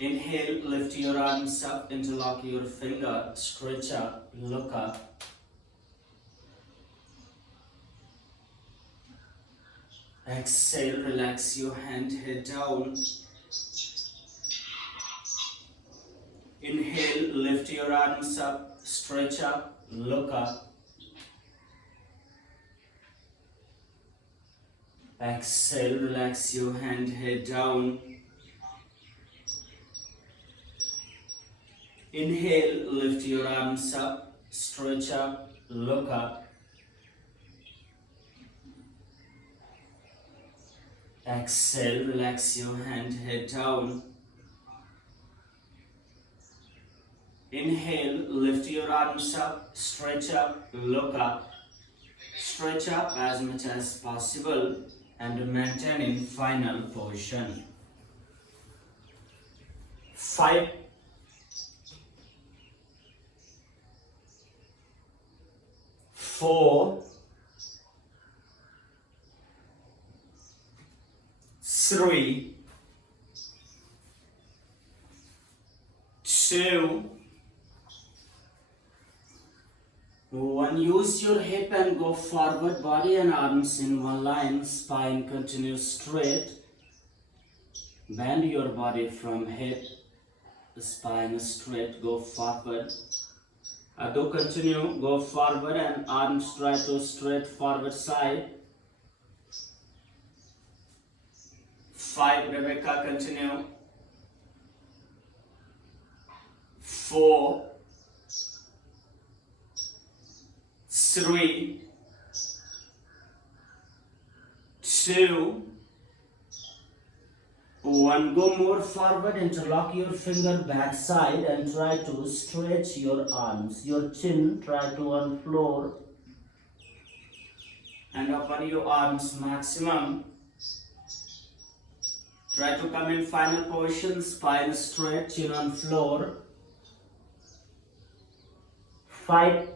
Inhale, lift your arms up, interlock your finger, stretch up, look up. Exhale, relax your hand, head down. Inhale, lift your arms up, stretch up, look up. Exhale, relax your hand, head down. Inhale, lift your arms up, stretch up, look up. Exhale, relax your hand, head down. Inhale, lift your arms up, stretch up, look up. Stretch up as much as possible and maintain in final position. 5, 4, 3, 2, 1. Use your hip and go forward, body and arms in one line, spine continues straight. Bend your body from hip, spine straight, go forward. Do continue, go forward and arms try to straight forward side. 5, Rebecca, continue. 4, 3, 2, 1. Go more forward, interlock your finger back side and try to stretch your arms. Your chin try to on floor and open your arms maximum. Try to come in final position, spine straight, chin on floor. 5,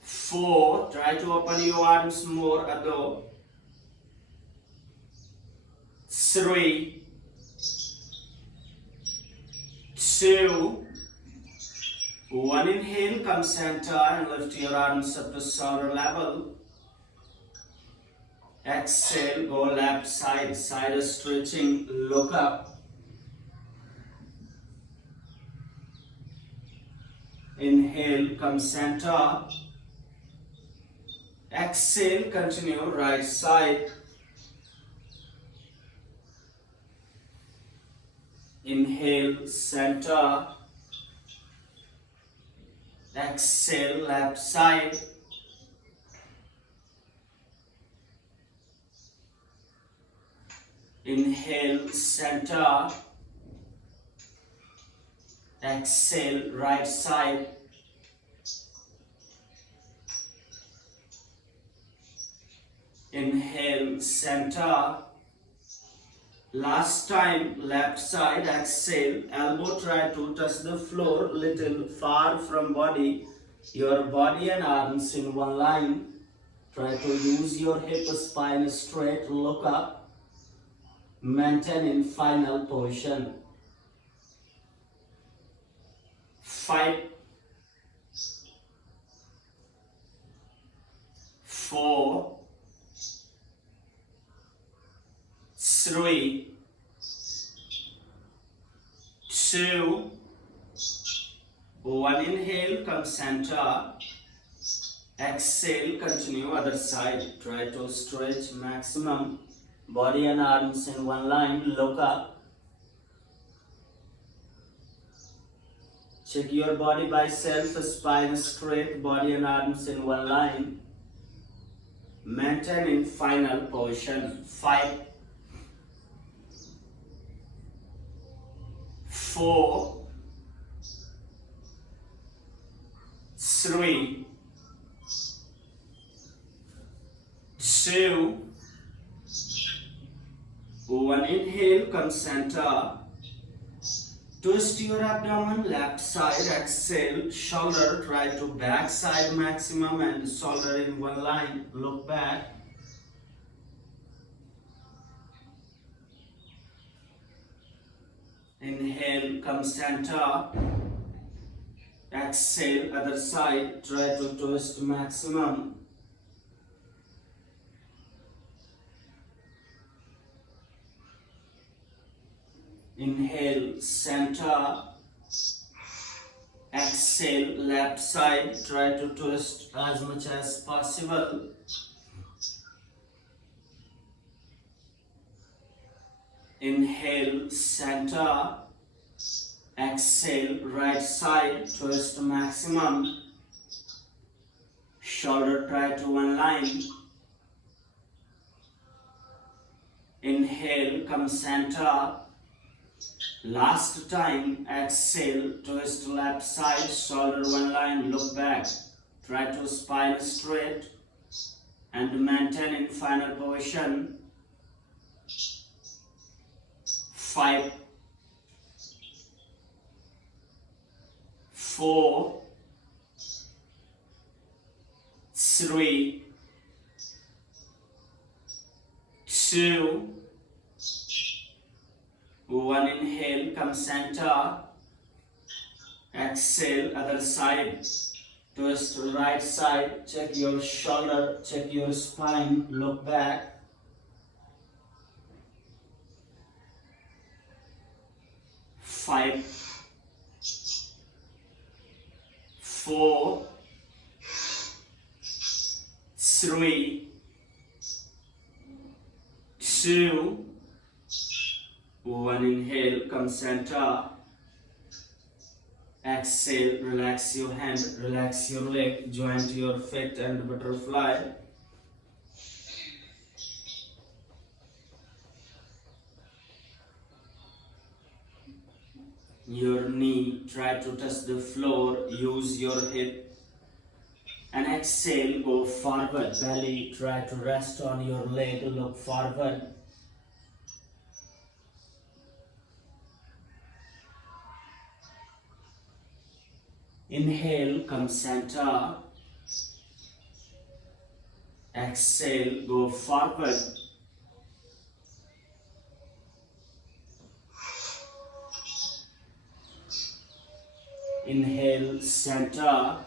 4, try to open your arms more, Ado. 3, 2, 1. Inhale, come center and lift your arms up to shoulder level. Exhale, go left side, side stretching, look up. Inhale, come center. Exhale, continue right side. Inhale, center. Exhale, left side. Inhale, center. Exhale, right side. Inhale, center. Last time, left side, exhale, elbow try to touch the floor, little far from body. Your body and arms in one line. Try to use your hip, spine straight, look up. Maintain in final position. 5, 4, 3, 2, 1. Inhale, come center. Exhale, continue other side. Try to stretch maximum. Body and arms in one line, look up. Check your body by self, spine straight, body and arms in one line. Maintain in final position. 5, 4, 3, 2, 1. Inhale, come center. Twist your abdomen, left side, exhale, shoulder, try to back side maximum and shoulder in one line, look back. Inhale, come center. Exhale, other side. Try to twist maximum. Inhale, center. Exhale, left side. Try to twist as much as possible. Inhale, center. Exhale, right side. Twist maximum. Shoulder try to align. Inhale, come center. Last time, exhale, twist left side, shoulder one line, look back. Try to spine straight and maintain in final position. 5, 4, 3, 2, 1. Inhale, come center. Exhale, other side. Twist right side. Check your shoulder, check your spine, look back. 5, 4, 3, 2, 1. Inhale, come center. Exhale, relax your hand, relax your leg, joint your feet and butterfly. Your knee, try to touch the floor, use your hip. And exhale, go forward, belly, try to rest on your leg, look forward. Inhale, come center. Exhale, go forward. Inhale, center.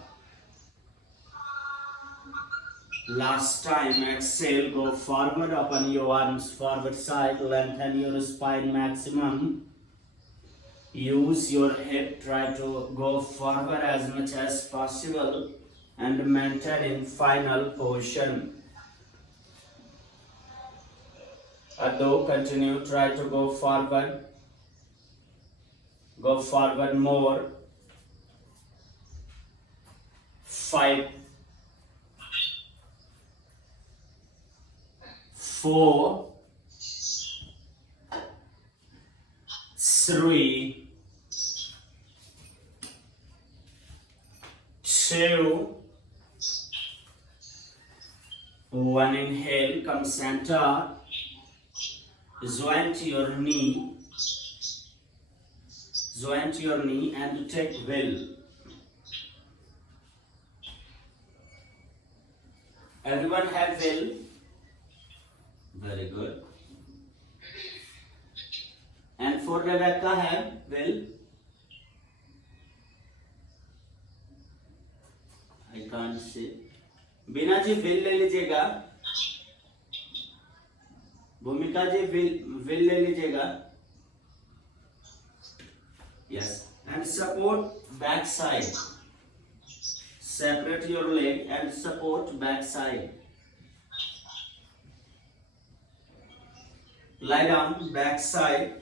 Last time, exhale, go forward, open your arms forward side, lengthen your spine maximum. Use your hip, try to go forward as much as possible and maintain in final position. Although continue, try to go forward more. 5, 4, 3, 2, 1. Inhale, come center. Joint your knee and take will. Everyone have will? Very good. And for Rebecca have will? I can't see. Bina ji will ले लीजिएगा. भूमिका जी will ले लीजिएगा. Yes. And support back side. Separate your leg and support back side. Lie down, back side.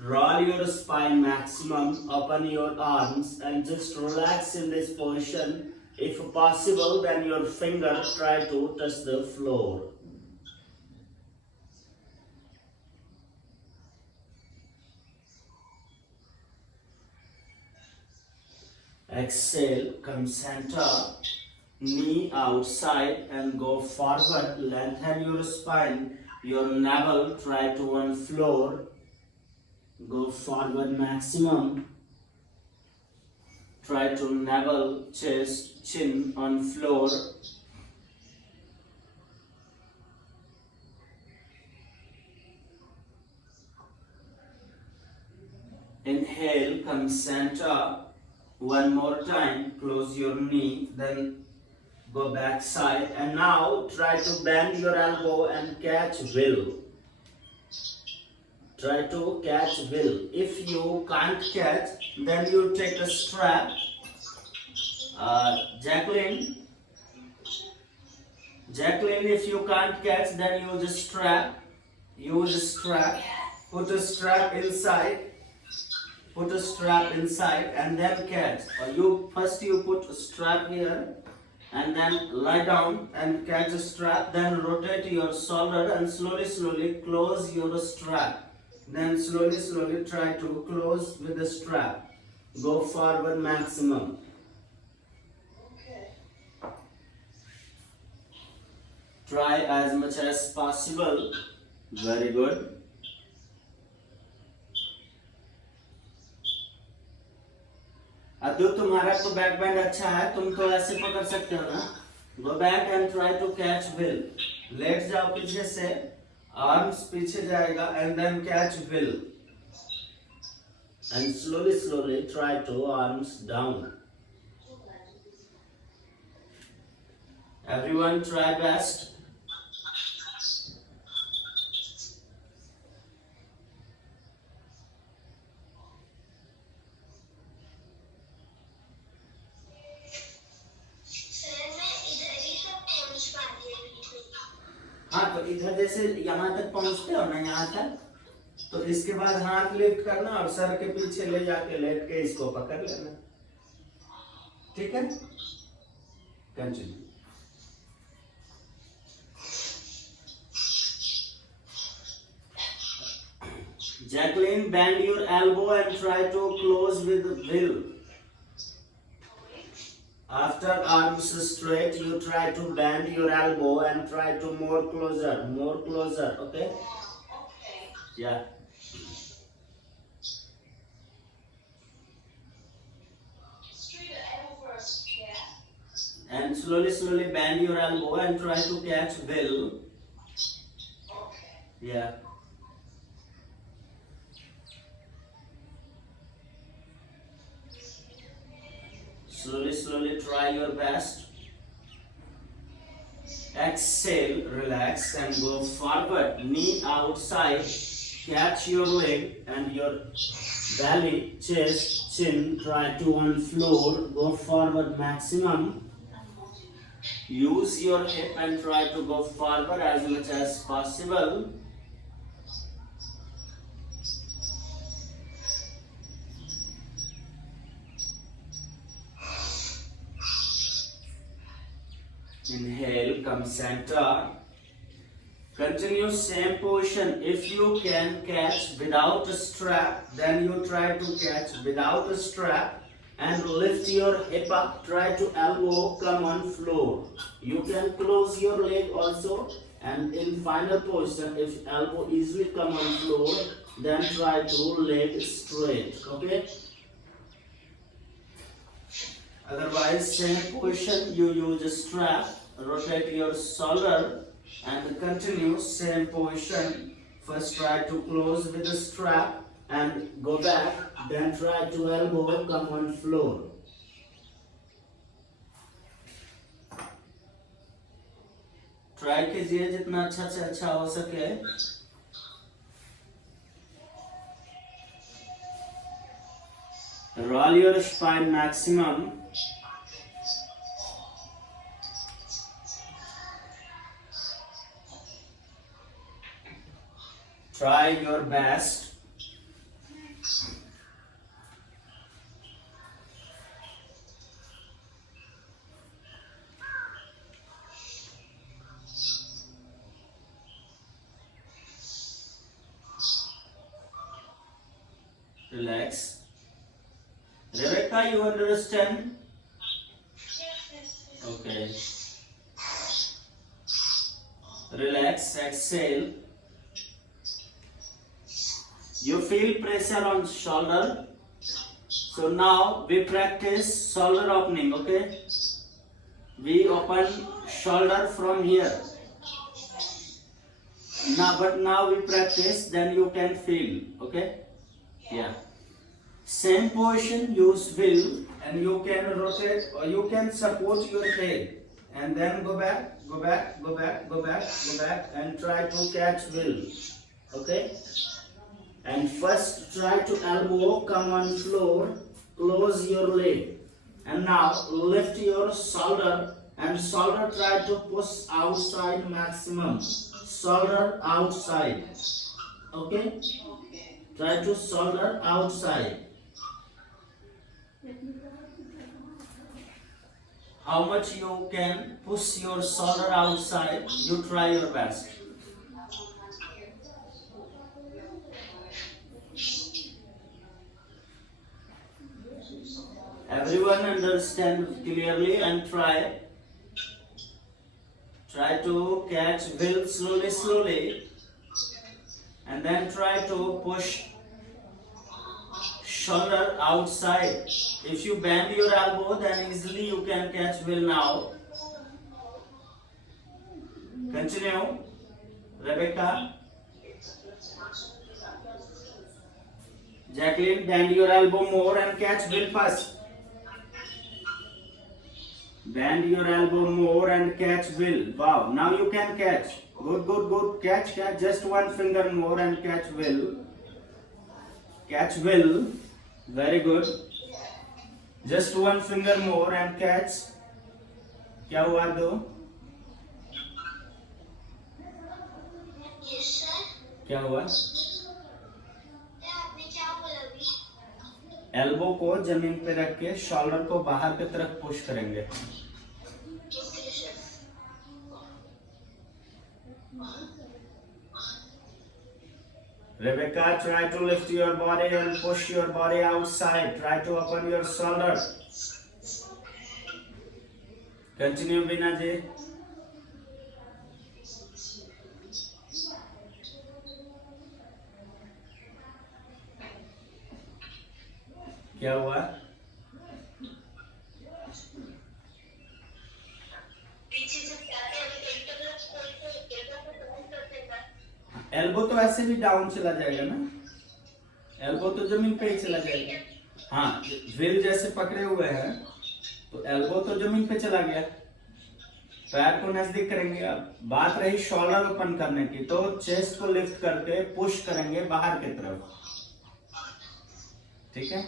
Roll your spine maximum, open your arms and just relax in this position. If possible, then your finger try to touch the floor. Exhale, come center, knee outside and go forward, lengthen your spine, your navel try to on floor, go forward maximum, try to navel, chest, chin on floor. Inhale, come center. One more time, close your knee, then go back side. And now try to bend your elbow and catch will. Try to catch will. If you can't catch, then you take a strap. Jacqueline, if you can't catch, then use a strap. Use a strap. Put a strap inside. Put a strap inside and then catch. First you put a strap here and then lie down and catch a strap. Then rotate your shoulder and slowly close your strap. Then slowly try to close with the strap. Go forward maximum. Try as much as possible. Very good. अद्भुत, तुम्हारा तो back bend अच्छा है, तुम तो ऐसे पकड़ सकते हो ना. Go back and try to catch will. लेट जाओ पीछे से, आर्म्स पीछे जाएगा and then catch will and slowly try to arms down. Everyone try best. हाँ, तो इधर जैसे यहाँ तक पहुँचते हो ना, यहाँ तक, तो इसके बाद हाथ लिफ्ट करना और सर के पीछे ले जाके लेट के इसको पकड़ लेना. ठीक है, continue. Jacqueline, bend your elbow and try to close with will. After arms straight, you try to bend your elbow and try to more closer, okay? Yeah. And slowly bend your elbow and try to catch will. Yeah. Slowly try your best. Exhale, relax and go forward. Knee outside. Catch your leg and your belly, chest, chin. Try to on floor. Go forward maximum. Use your hip and try to go forward as much as possible. Inhale, come center. Continue same position. If you can catch without a strap, then you try to catch without a strap and lift your hip up. Try to elbow come on floor. You can close your leg also, and in final position, if elbow easily come on floor, then try to leg straight. Okay? Otherwise, same position, you use a strap, rotate your shoulder and continue same position. First try to close with the strap and go back, then try to elbow come on floor. Try कीजिए जितना अच्छा से अच्छा हो सके. Roll your spine maximum. Try your best. Relax. Rebecca, you understand? Okay. Relax, exhale. You feel pressure on shoulder. So now we practice shoulder opening, okay? We open shoulder from here. Now we practice, then you can feel, okay? Yeah. Same position, use will, and you can rotate or you can support your head and then go back, go back, go back, go back, go back, and try to catch will. Okay? And first try to elbow, come on floor, close your leg. And now lift your shoulder and shoulder try to push outside maximum. Shoulder outside. Okay? Try to shoulder outside. How much you can push your shoulder outside, you try your best. Everyone understand clearly and try. Try to catch will slowly and then try to push shoulder outside. If you bend your elbow, then easily you can catch will now. Continue. Rebecca. Jacqueline, bend your elbow more and catch will first. Bend your elbow more and catch will. Wow, now you can catch. Good, good, good. Catch. Just one finger more and catch will. Catch will. Very good. Just one finger more and catch. क्या हुआ दो? Yes, sir. क्या हुआ? आपने क्या बोला अभी? Elbow को जमीन पे रख के शोल्डर को बाहर की तरफ पुश करेंगे. Okay, sir. Rebecca, try to lift your body and push your body outside. Try to open your shoulder. Continue, Bina ji. क्या हुआ? एल्बो तो ऐसे भी डाउन चला जाएगा ना. एल्बो तो जमीन पे ही चला जाएगा. हाँ, व्हील जैसे पकड़े हुए हैं तो एल्बो तो जमीन पे चला गया. पैर को नजदीक करेंगे. अब बात रही शोल्डर ओपन करने की, तो चेस्ट को लिफ्ट करके पुश करेंगे बाहर की तरफ. ठीक है?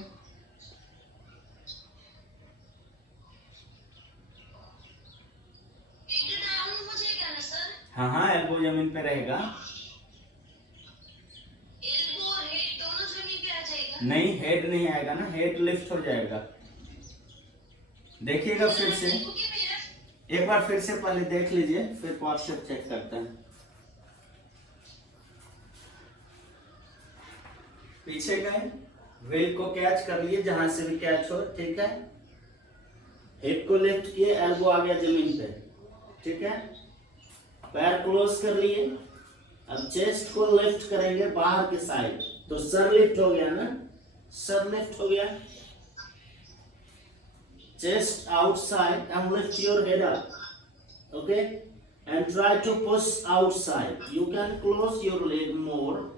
हाँ हाँ, एल्बो जमीन पे रहेगा. नहीं, हेड नहीं आएगा ना. हेड लिफ्ट हो जाएगा. देखिएगा फिर से एक बार, फिर से पहले देख लीजिए, फिर व्हाट्सएप चेक करते हैं. पीछे गए, व्हील को कैच कर लिए जहां से भी कैच हो. ठीक है? हेड को लिफ्ट किए, एल्बो आ गया जमीन पे. ठीक है? पैर क्लोज कर लिए. अब चेस्ट को लिफ्ट करेंगे बाहर के साइड. तो सर लिफ्ट हो गया ना. सर लिफ्ट हो गया. Chest outside and lift your head up. Okay? And try to push outside. You can close your leg more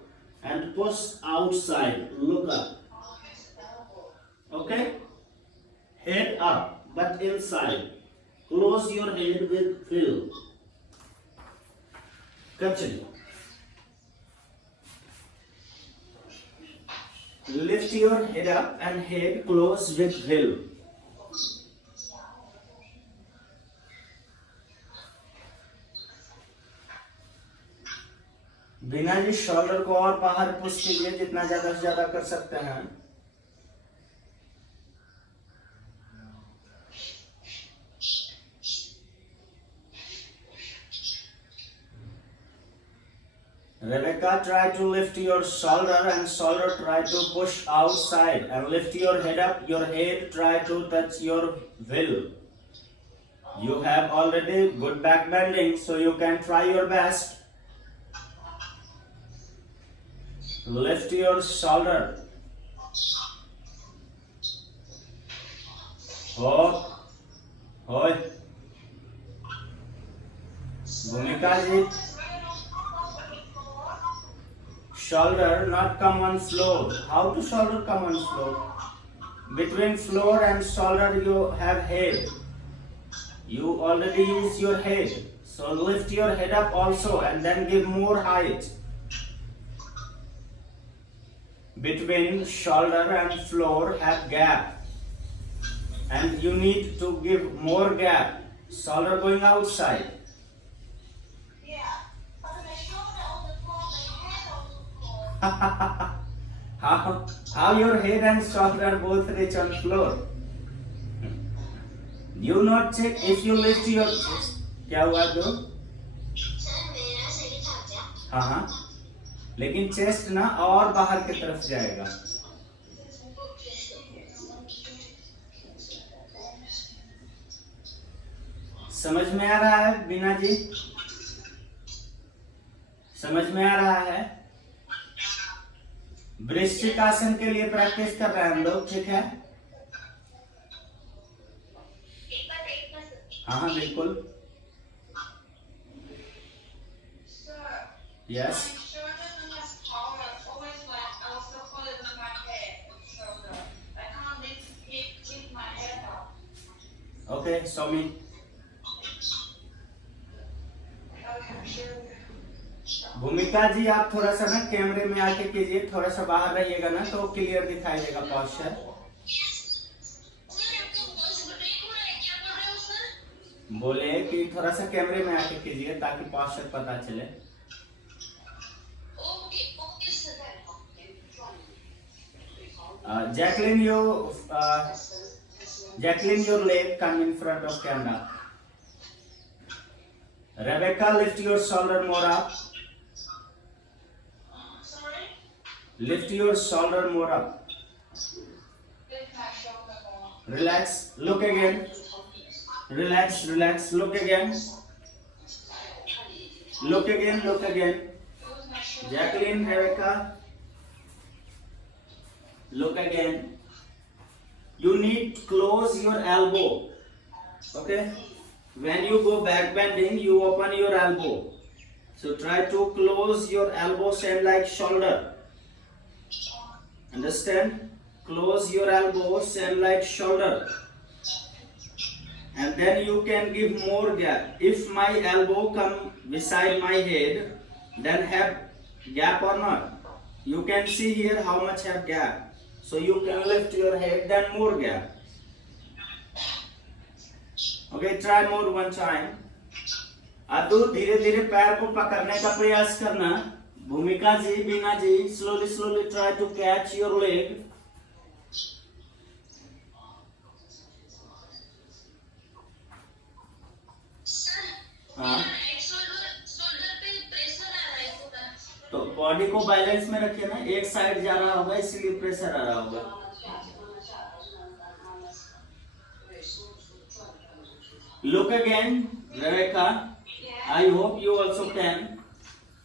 and push outside. Look up. Okay? Head up, but inside. Close your head with fill. Continue. Lift your head up and head close with fill. बिना जी shoulder को और बाहर push कीजिए जितना ज्यादा से ज्यादा कर सकते हैं. Rebecca, try to lift your shoulder and shoulder try to push outside and lift your head up. Your head try to touch your will. You have already good back bending, so you can try your best. Lift your shoulder. Up. Hoy. Bhumika ji. Shoulder not come on floor. How to shoulder come on floor? Between floor and shoulder you have head. You already use your head. So lift your head up also and then give more height. Between shoulder and floor have gap. And you need to give more gap. Shoulder going outside. Yeah. But my shoulder on the floor, my head on the floor. How your head and shoulder both reach on floor? You not check if you lift your chest. क्या हुआ तो? Sir मेरा सही था क्या? हाँ, लेकिन chest ना और बाहर की तरफ जाएगा. समझ में आ रहा है बीना जी? समझ में आ रहा है? वृश्चिक आसन के लिए प्रैक्टिस कर रहे हैं हम लोग, ठीक है? हाँ बिल्कुल. यस. ओके, सौमी. भूमिका जी आप थोड़ा सा ना कैमरे में आके कीजिए, थोड़ा सा बाहर रहिएगा ना तो क्लियर दिखाई देगा पोस्चर. बोले कि थोड़ा सा कैमरे में आके कीजिए ताकि पोस्चर पता चले. Jacqueline, your leg come in front of camera. Rebecca, lift your shoulder more up. Sorry? Lift your shoulder more up. Lift my shoulder more. Relax. Look again. Relax, relax. Look again. Look again, look again. Jacqueline, Rebecca. Look again. You need to close your elbow. Okay? When you go back bending, you open your elbow. So try to close your elbow, same like shoulder. Understand? Close your elbow, same like shoulder. And then you can give more gap. If my elbow come beside my head, then have gap or not? You can see here how much have gap. So you can lift your head, then more gap. Okay, try more one time. अदू धीरे धीरे पैर को पकड़ने का प्रयास करना. भूमिका जी, बीना जी, slowly try to catch your leg. हाँ. तो बॉडी को बैलेंस में रखिए ना, एक साइड जा रहा होगा इसीलिए प्रेशर आ रहा होगा. Look again, Rebecca. I hope you also can.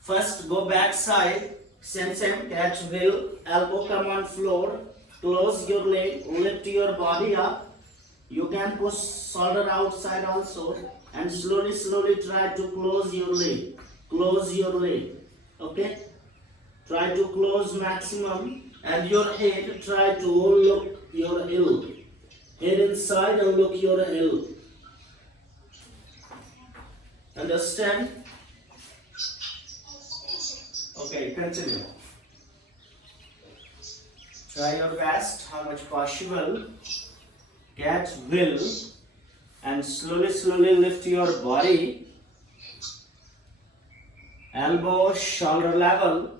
First go back side, same catch wheel, elbow come on floor, close your leg, lift your body up. You can push shoulder outside also, and slowly try to close your leg. Close your leg. Okay? Try to close maximum, and your head try to look your heel. Head inside and look your heel. Understand? Okay, continue. Try your best, how much possible. Catch will and slowly lift your body. Elbow shoulder level.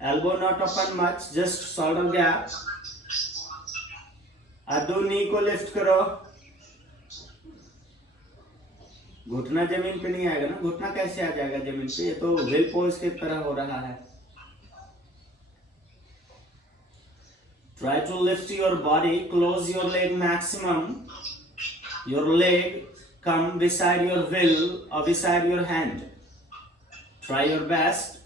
Elbow not open much, just shoulder gap. अदू नी को lift करो. घुटना जमीन पे नहीं आएगा ना. घुटना कैसे आ जाएगा जमीन पे? ये तो व्हील पोज की तरह हो रहा है. Try to lift your body, close your leg maximum. Your leg come beside your wheel or beside your hand. Try your best.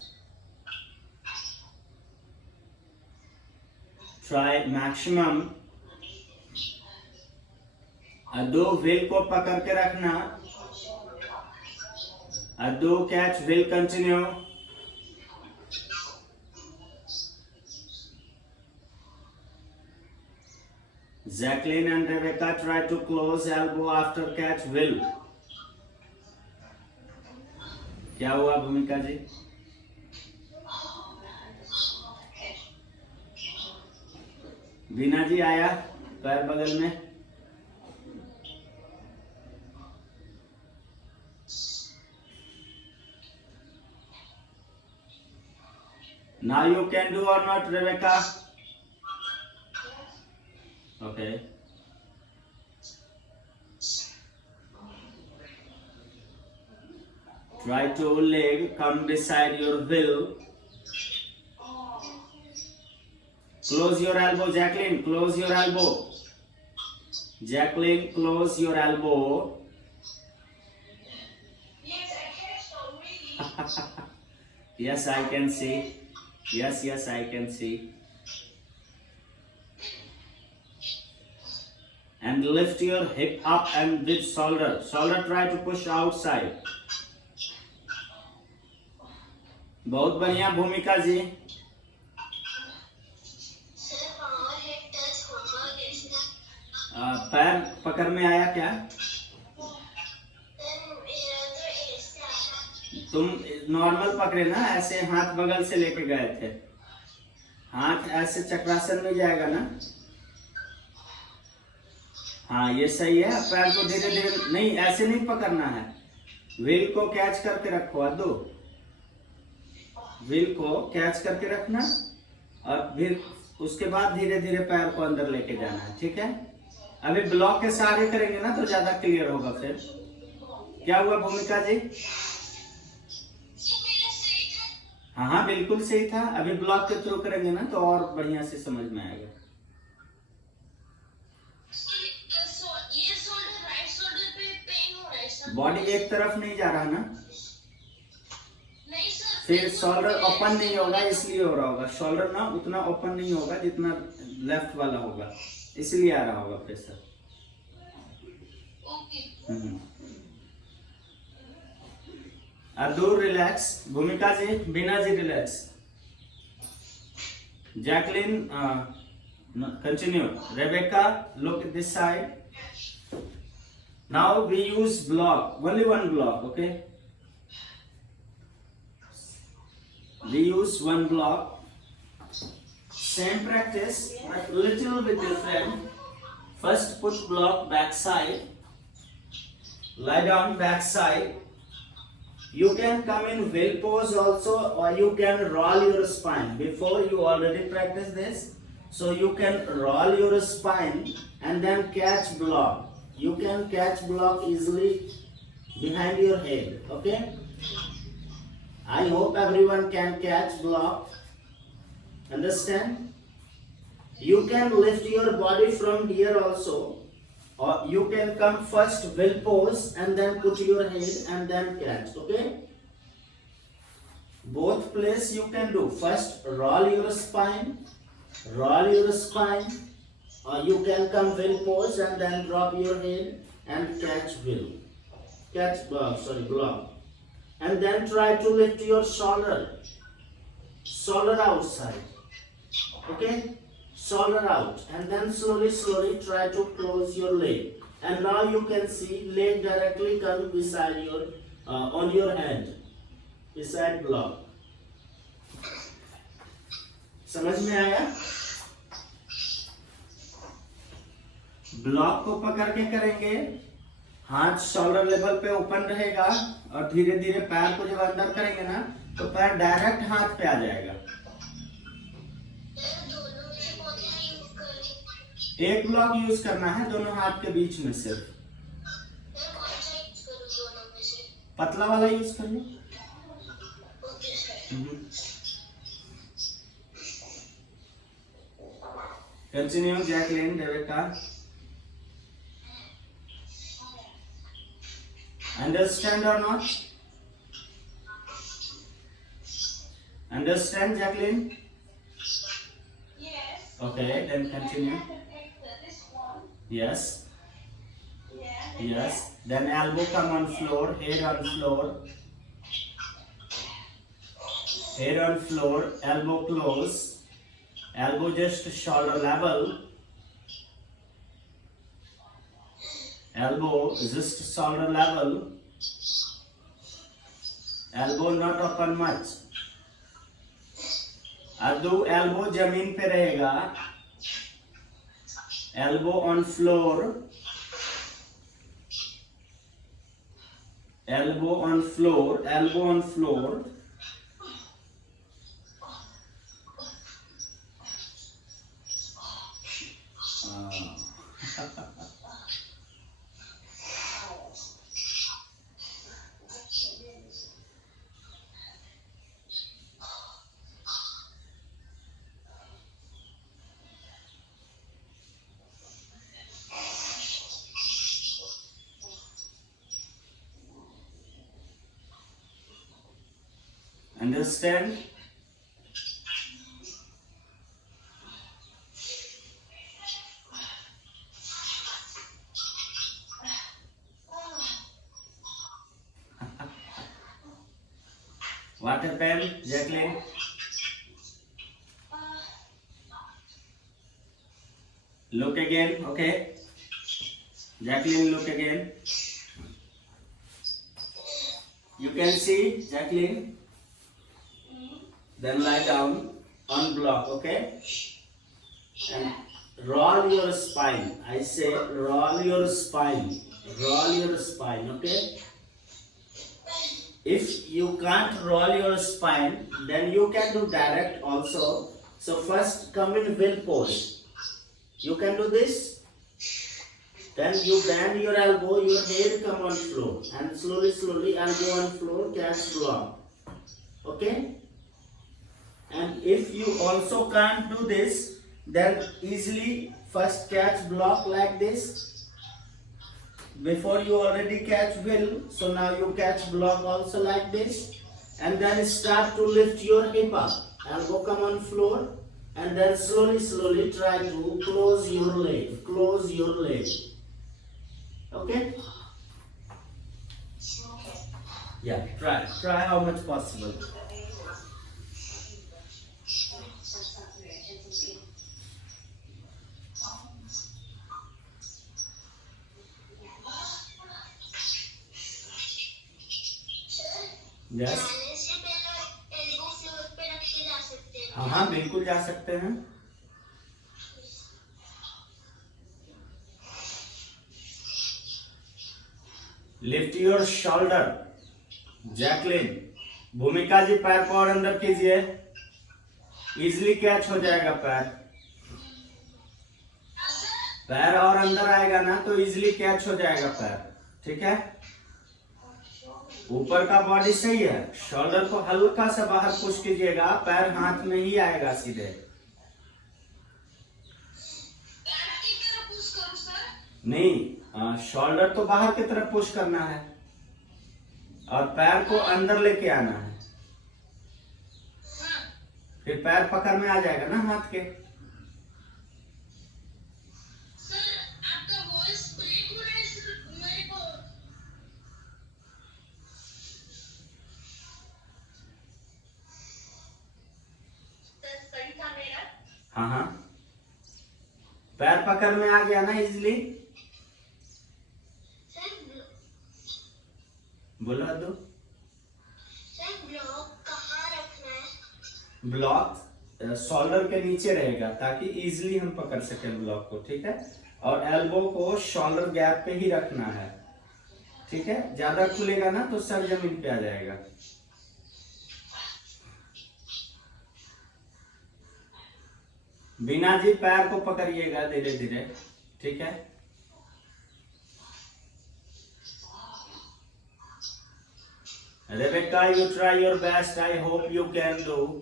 Try maximum. अदो व्हील को पकड़ के रखना. अदो catch wheel continue. Jacqueline and Rebecca try to close elbow after catch. Will. क्या हुआ भूमिका जी? बीना जी आया पैर बगल में. Now you can do or not, Rebecca? Okay. Try to leg come beside your will. Close your elbow, Jacqueline. Close your elbow. Jacqueline, close your elbow. Yes, I catch already. Yes, I can see. Yes, I can see. And lift your hip up and with shoulder. Shoulder try to push outside. बहुत बढ़िया भूमिका जी. Sir हमारा head touch होगा कैसे? पैर पकड़ में आया क्या? सर मेरा तो ऐसे आया. तुम नॉर्मल पकड़े ना, ऐसे हाथ बगल से लेके गए थे. हाथ ऐसे चक्रासन में जाएगा ना. हाँ ये सही है. पैर को धीरे धीरे नहीं, ऐसे नहीं पकड़ना है. व्हील को कैच करके रखो. अद्दू व्हील को कैच करके रखना और फिर उसके बाद धीरे धीरे पैर को अंदर लेके जाना है. ठीक है. अभी ब्लॉक के सहारे करेंगे ना तो ज्यादा क्लियर होगा. फिर क्या हुआ भूमिका जी? हाँ बिल्कुल सही था. अभी ब्लॉक के थ्रू करेंगे ना तो और बढ़िया से समझ में आएगा. ये शोल्डर राइट शोल्डर पे पेन हो रहा है सर. बॉडी एक तरफ नहीं जा रहा ना, नहीं सर. फिर शोल्डर ओपन नहीं होगा इसलिए हो रहा होगा. शोल्डर ना उतना ओपन नहीं होगा जितना लेफ्ट वाला होगा, इसलिए आ रहा होगा प्रेशर. ओके. अद्दू relax. Bhumika ji, Beena ji relax. Jacqueline continue. Rebecca look at this side. Now we use block, only one block. Okay, we use one block. Same practice but little bit different. First put block back side, lie down back side. You can come in wheel pose also, or you can roll your spine. Before you already practice this, so you can roll your spine and then catch block. You can catch block easily behind your head. Okay, I hope everyone can catch block. Understand? You can lift your body from here also, or you can come first wheel pose and then put your head and then catch. Okay, both place you can do. First roll your spine, or you can come wheel pose and then drop your head and catch block, and then try to lift your shoulder outside. Okay, shoulder out, and then slowly try to close your leg. And now you can see leg directly come beside your on your hand, beside block. समझ में आया? Block को पकड़ के करेंगे, हाथ shoulder level पे open रहेगा और धीरे धीरे पैर को जब अंदर करेंगे ना तो पैर डायरेक्ट हाथ पे आ जाएगा. एक ब्लॉक यूज करना है दोनों हाथ के बीच में. सिर्फ पतला वाला यूज कर लो. Continue. Jacqueline, Rebecca. Understand or not? Understand, Jacqueline? Yes. Okay, then continue. This one. Yes, Yeah. yes. Then elbow come on floor, head on floor. Head on floor, elbow close. Elbow just shoulder level. elbow just shoulder level, elbow not open much. Addu elbow जमीन पे रहेगा, elbow on floor, elbow on floor, elbow on floor. Understand? What happened, Jacqueline? Look again, okay? Jacqueline, look again. You can see, Jacqueline? Then lie down on block, okay? And roll your spine. I say roll your spine. Roll your spine, okay? If you can't roll your spine, then you can do direct also. So first come in wheel pose. You can do this. Then you bend your elbow, your head come on floor. And slowly elbow on floor, catch block. Okay? And if you also can't do this, then easily first catch block like this. Before you already catch wheel, so now you catch block also like this. And then start to lift your hip up. Elbow come on floor. And then slowly try to close your leg. Close your leg. Okay? Yeah, try. Try how much possible. Yes. हाँ बिल्कुल जा सकते हैं. Lift your shoulder. Jacqueline, भूमिका जी पैर को और अंदर कीजिए. इजिली कैच हो जाएगा पैर. पैर और अंदर आएगा ना तो इजिली कैच हो जाएगा पैर. ठीक है. ऊपर का बॉडी सही है. शोल्डर को हल्का सा बाहर पुश कीजिएगा. पैर हाथ में ही आएगा सीधे. नहीं, शोल्डर तो बाहर की तरफ पुश करना है और पैर को अंदर लेके आना है. फिर पैर पकड़ में आ जाएगा ना हाथ के. हाँ, पैर पकड़ में आ गया ना इजिली. बोलो दो. ब्लॉक कहाँ रखना है? ब्लॉक शोल्डर के नीचे रहेगा ताकि इजिली हम पकड़ सके ब्लॉक को. ठीक है. और एल्बो को शोल्डर गैप पे ही रखना है. ठीक है. ज्यादा खुलेगा ना तो सर जमीन पे आ जाएगा. बिना जी पैर को पकड़िएगा धीरे धीरे. ठीक है. Rebecca, you try your best. I hope you can do.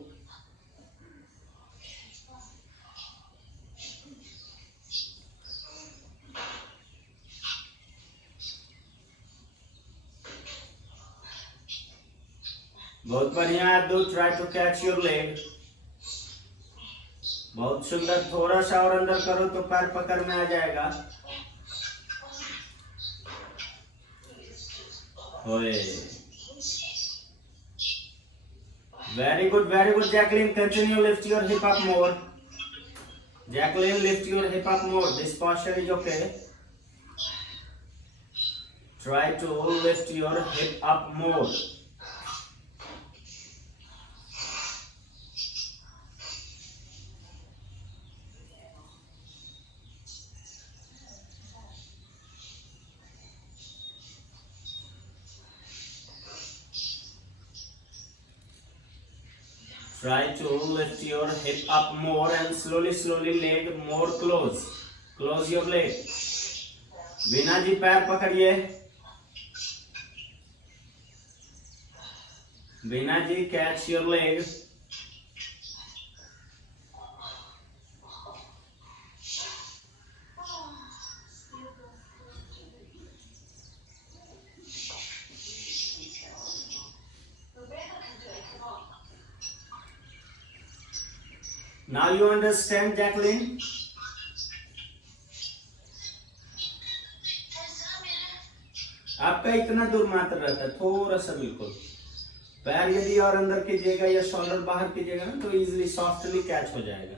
बहुत बढ़िया. Do try to catch your leg. बहुत सुंदर. थोड़ा सा और अंदर करो तो पैर पकड़ में आ जाएगा. ओए. Very good, Jacqueline. Continue, lift your hip up more. Jacqueline, lift your hip up more. This posture is okay. Try to lift your hip up more. Try to lift your hip up more and slowly leg more close. Close your leg. बीना जी पैर पकड़िए. बीना जी catch your leg. Now you understand, Jacqueline? आपका इतना दूर मात्र रहता है, थोड़ा सा बिल्कुल. पैर यदि और अंदर कीजिएगा या शोल्डर बाहर कीजिएगा ना तो इजीली सॉफ्टली कैच हो जाएगा.